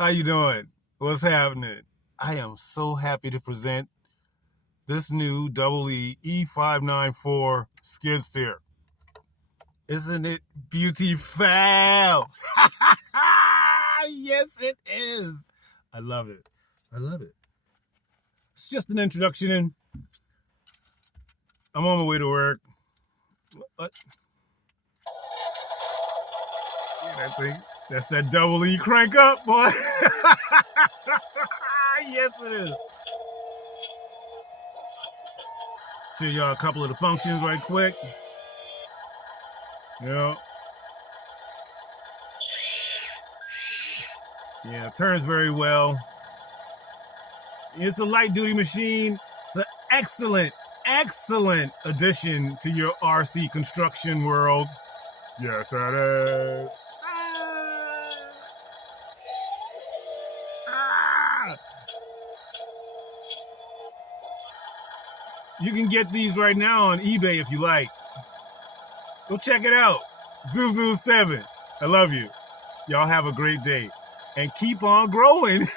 How you doing? What's happening? I am so happy to present this new E594 skid steer. Isn't it beautiful? Yes, it is. I love it. I love it. It's just an introduction in. I'm on my way to work. What? Yeah, that thing. That's that double E crank up, boy. Yes, it is. Show y'all a couple of the functions right quick. Yeah. Yeah, it turns very well. It's a light duty machine. It's an excellent addition to your RC construction world. Yes, that is. You can get these right now on eBay if you like. Go check it out. Zuzu7. I love you. Y'all have a great day. And keep on growing.